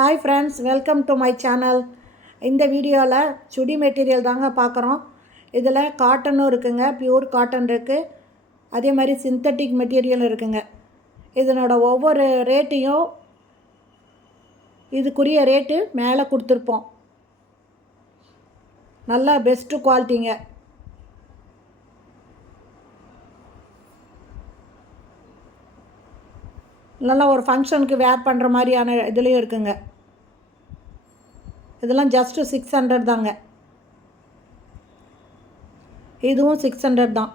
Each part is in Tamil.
Hi friends, welcome to my channel. இந்த வீடியோவில் சுடி மெட்டீரியல் தாங்க பார்க்குறோம். இதில் காட்டனும் இருக்குங்க, பியூர் காட்டன் இருக்குது. அதே மாதிரி சிந்தட்டிக் மெட்டீரியல் இருக்குங்க. இதனோட ஒவ்வொரு ரேட்டையும் இதுக்குரிய ரேட்டு மேலே கொடுத்துருப்போம். நல்லா பெஸ்ட்டு குவாலிட்டிங்க. நல்லா ஒரு ஃபங்க்ஷனுக்கு வேர் பண்ணுற மாதிரியான இதுலேயும் இருக்குங்க. இதெல்லாம் ஜஸ்ட்டு 600 தாங்க. இதுவும் 600 தான்.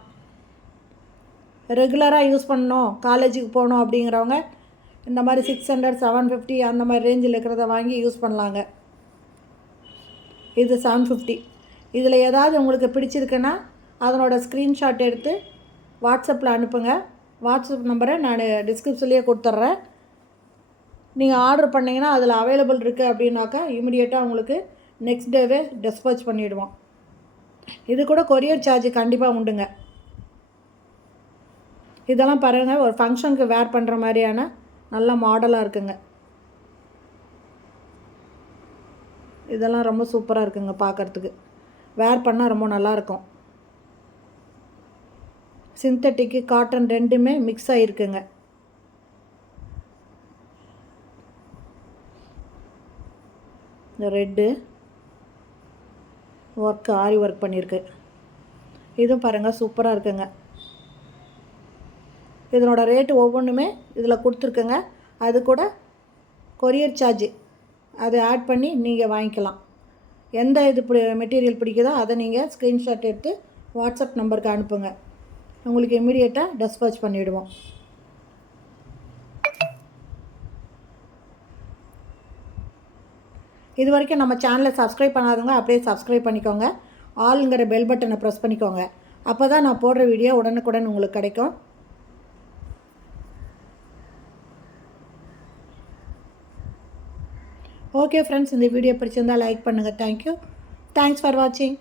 ரெகுலராக யூஸ் பண்ணணும், காலேஜுக்கு போகணும் அப்படிங்கிறவங்க இந்த மாதிரி 600, 750 அந்த மாதிரி ரேஞ்சில் இருக்கிறத வாங்கி யூஸ் பண்ணலாங்க. இது 750. இதில் ஏதாவது உங்களுக்கு பிடிச்சிருக்குன்னா அதனோட ஸ்க்ரீன்ஷாட் எடுத்து வாட்ஸ்அப்பில் அனுப்புங்க. வாட்ஸ்அப் நம்பரை நான் டிஸ்கிரிப்ஷன்லேயே கொடுத்துட்றேன். நீங்கள் ஆர்டர் பண்ணிங்கன்னா அதில் அவைலபிள் இருக்குது அப்படின்னாக்கா இமிடியேட்டாக உங்களுக்கு நெக்ஸ்ட் டேவே டிஸ்பேச் பண்ணிவிடுவோம். இது கூட கொரியர் சார்ஜ் கண்டிப்பாக உண்டுங்க. இதெல்லாம் பாருங்கள், ஒரு ஃபங்க்ஷனுக்கு வேர் பண்ணுற மாதிரியான நல்ல மாடலாக இருக்குங்க. இதெல்லாம் ரொம்ப சூப்பராக இருக்குங்க பார்க்குறதுக்கு. வேர் பண்ணால் ரொம்ப நல்லாயிருக்கும். சிந்தட்டிக்கு காட்டன் ரெண்டுமே மிக்ஸ் ஆகிருக்குங்க. இந்த ரெட்டு ஒர்க், ஆரி ஒர்க் பண்ணியிருக்கு. இதுவும் பாருங்கள் சூப்பராக இருக்குங்க. இதனோட ரேட்டு ஒவ்வொன்றுமே இதில் கொடுத்துருக்குங்க. அது கூட கொரியர் சார்ஜ் அதை ஆட் பண்ணி நீங்கள் வாங்கிக்கலாம். எந்த இது மெட்டீரியல் பிடிக்குதோ அதை நீங்கள் ஸ்க்ரீன்ஷாட் எடுத்து வாட்ஸ்அப் நம்பருக்கு அனுப்புங்க. உங்களுக்கு இமீடியட்டாக டிஸ்பேச் பண்ணிவிடுவோம். இது வரைக்கும் நம்ம சேனலை சப்ஸ்கிரைப் பண்ணாதவங்க அப்படியே சப்ஸ்கிரைப் பண்ணிக்கோங்க. ஆளுங்கிற பெல் பட்டனை ப்ரெஸ் பண்ணிக்கோங்க. அப்போ தான் நான் போடுற வீடியோ உடனுக்குடன் உங்களுக்கு கிடைக்கும். ஓகே ஃப்ரெண்ட்ஸ், இந்த வீடியோ பிடிச்சிருந்தால் லைக் பண்ணுங்கள். தேங்க்யூ. தேங்க்ஸ் ஃபார் வாட்சிங்.